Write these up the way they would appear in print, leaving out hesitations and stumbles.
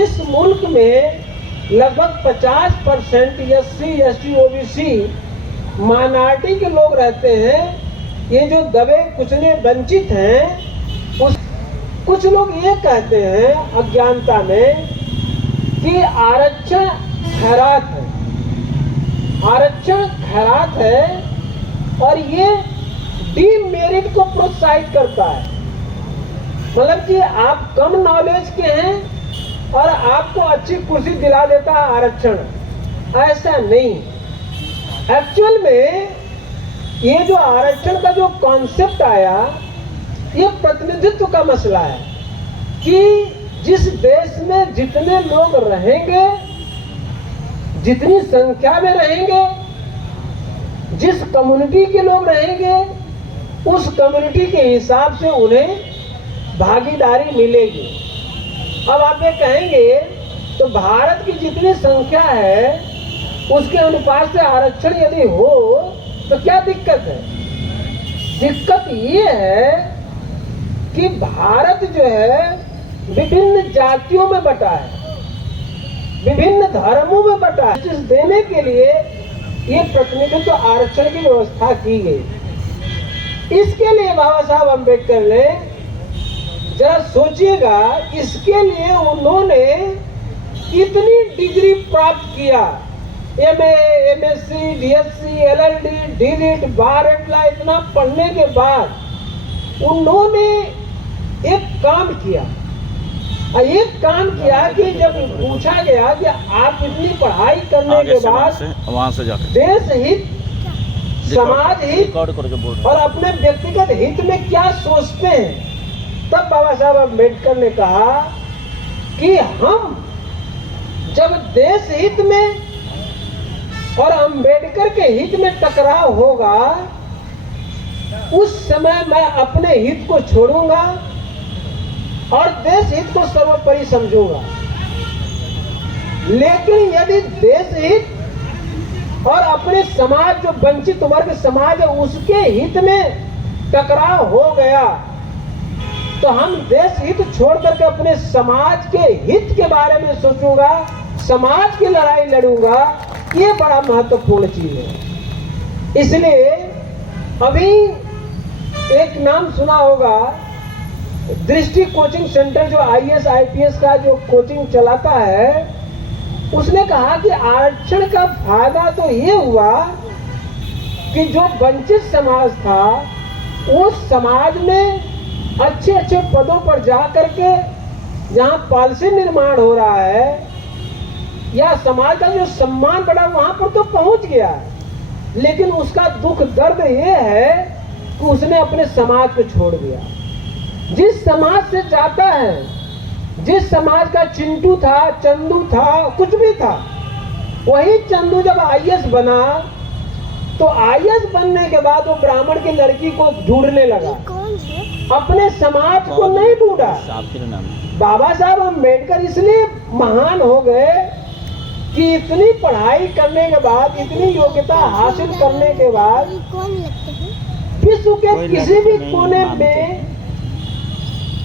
जिस मुल्क में लगभग 50% SC, ST, OBC माइनॉरिटी के लोग रहते हैं, ये जो दबे कुचले वंचित हैं, कुछ लोग ये कहते हैं अज्ञानता में कि आरक्षण खैरात है, आरक्षण खैरात है और ये डीमेरिट को प्रोत्साहित करता है। मतलब कि आप कम नॉलेज के हैं और आपको अच्छी कुर्सी दिला देता है आरक्षण। ऐसा नहीं, एक्चुअल में ये जो आरक्षण का जो कॉन्सेप्ट आया, ये प्रतिनिधित्व का मसला है कि जिस देश में जितने लोग रहेंगे, जितनी संख्या में रहेंगे, जिस कम्युनिटी के लोग रहेंगे, उस कम्युनिटी के हिसाब से उन्हें भागीदारी मिलेगी। अब आप ये कहेंगे तो भारत की जितनी संख्या है उसके अनुपात से आरक्षण यदि हो तो क्या दिक्कत है? दिक्कत ये है कि भारत जो है विभिन्न जातियों में बटा है, विभिन्न धर्मों में बटा है। जिस देने के लिए ये प्रतिनिधित्व आरक्षण की व्यवस्था की गई। इसके लिए बाबा साहब अम्बेडकर ने, जरा सोचिएगा, इसके लिए उन्होंने कितनी डिग्री प्राप्त किया, MA, MSc, DSc, LLD, DLIT, bar and law, इतना पढ़ने के बाद उन्होंने एक काम किया। एक काम किया कि जब पूछा गया कि आप इतनी पढ़ाई करने के बाद वहां से जाकर देश हित, समाज हित और अपने व्यक्तिगत हित में क्या सोचते हैं, तब बाबा साहब अम्बेडकर ने कहा कि हम जब देश हित में और अम्बेडकर के हित में टकराव होगा, उस समय मैं अपने हित को छोड़ूंगा और देश हित को सर्वोपरि समझूंगा। लेकिन यदि देश हित और अपने समाज, जो वंचित वर्ग समाज है, उसके हित में टकराव हो गया तो हम देश हित छोड़ करके अपने समाज के हित के बारे में सोचूंगा, समाज की लड़ाई लड़ूंगा। ये बड़ा महत्वपूर्ण चीज है। इसलिए अभी एक नाम सुना होगा, दृष्टि कोचिंग सेंटर, जो IAS IPS का जो कोचिंग चलाता है, उसने कहा कि आरक्षण का फायदा तो ये हुआ कि जो वंचित समाज था, उस समाज में अच्छे अच्छे पदों पर जा करके जहां पॉलिसी निर्माण हो रहा है या समाज का जो सम्मान बढ़ा, वहां पर तो पहुंच गया। लेकिन उसका दुख दर्द ये है कि उसने अपने समाज को छोड़ दिया। जिस समाज से जाता है, जिस समाज का चिंटू था, चंदू था, कुछ भी था, वही चंदू जब IAS बना तो IAS बनने के बाद वो ब्राह्मण की लड़की को ढूंढने लगा, अपने समाज को नहीं ढूंढा। बाबा साहब अम्बेडकर इसलिए महान हो गए कि इतनी पढ़ाई करने के बाद, इतनी योग्यता हासिल करने के बाद विश्व के किसी भी कोने में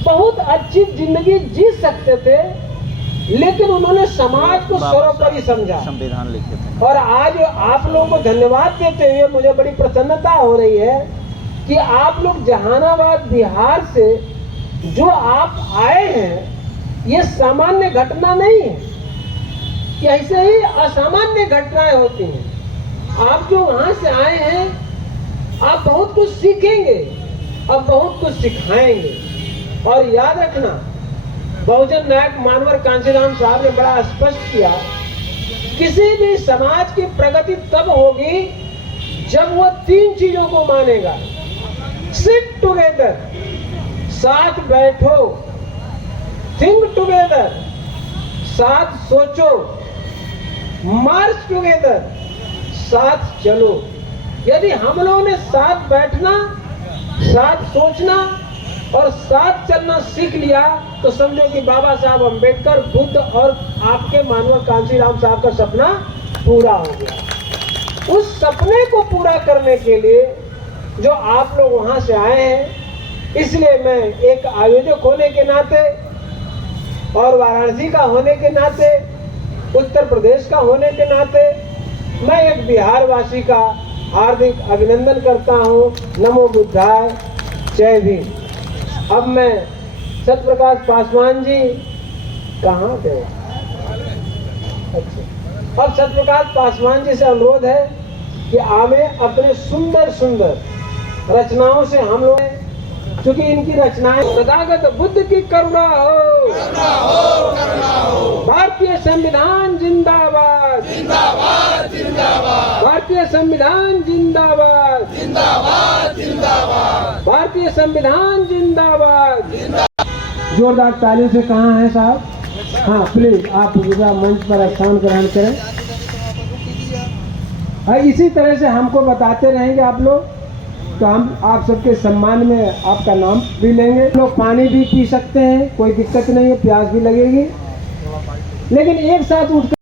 बहुत अच्छी जिंदगी जी सकते थे, लेकिन उन्होंने समाज को सर्वोपरि समझा, संविधान लिखे थे। और आज आप लोगों को धन्यवाद देते हुए मुझे बड़ी प्रसन्नता हो रही है कि आप लोग जहानाबाद बिहार से जो आप आए हैं, ये सामान्य घटना नहीं है कि ऐसे ही असामान्य घटनाएं होती हैं। आप जो वहां से आए हैं, आप बहुत कुछ सीखेंगे और बहुत कुछ सिखाएंगे। और याद रखना, बहुजन नायक मानवर कांशीराम साहब ने बड़ा स्पष्ट किया, किसी भी समाज की प्रगति तब होगी जब वो 3 चीजों को मानेगा। सिट टुगेदर, साथ बैठो, थिंक टुगेदर, साथ सोचो, मार्च टुगेदर, साथ चलो। यदि हम लोगों ने साथ बैठना, साथ सोचना और साथ चलना सीख लिया तो समझो कि बाबा साहब अम्बेडकर, बुद्ध और आपके मानव कांशीराम साहब का सपना पूरा हो गया। उस सपने को पूरा करने के लिए जो आप लोग वहां से आए हैं, इसलिए मैं एक आयोजक होने के नाते और वाराणसी का होने के नाते, उत्तर प्रदेश का होने के नाते मैं एक बिहार वासी का हार्दिक अभिनंदन करता हूँ। नमो बुद्धाय, जय भीम। अब मैं सत्यप्रकाश पासवान जी कहाँ गए? अच्छा, अब सत्यप्रकाश पासवान जी से अनुरोध है कि आवे अपने सुंदर सुंदर रचनाओं से हम लोग, क्योंकि इनकी रचनाएं तथागत बुद्ध की करुणा हो, भारतीय संविधान जिंदाबाद, जिंदाबाद जिंदाबाद भारतीय संविधान जिंदाबाद, जिंदाबाद जिंदाबाद भारतीय संविधान जिंदाबाद। जोरदार ताली से कहाँ है साहब? हाँ प्लीज आप पूरा मंच पर स्थान ग्रहण करें। हाँ, इसी तरह से हमको बताते रहेंगे आप लोग, तो हम आप सबके सम्मान में आपका नाम भी लेंगे। लोग पानी भी पी सकते हैं, कोई दिक्कत नहीं है, प्यास भी लगेगी, लेकिन एक साथ उठ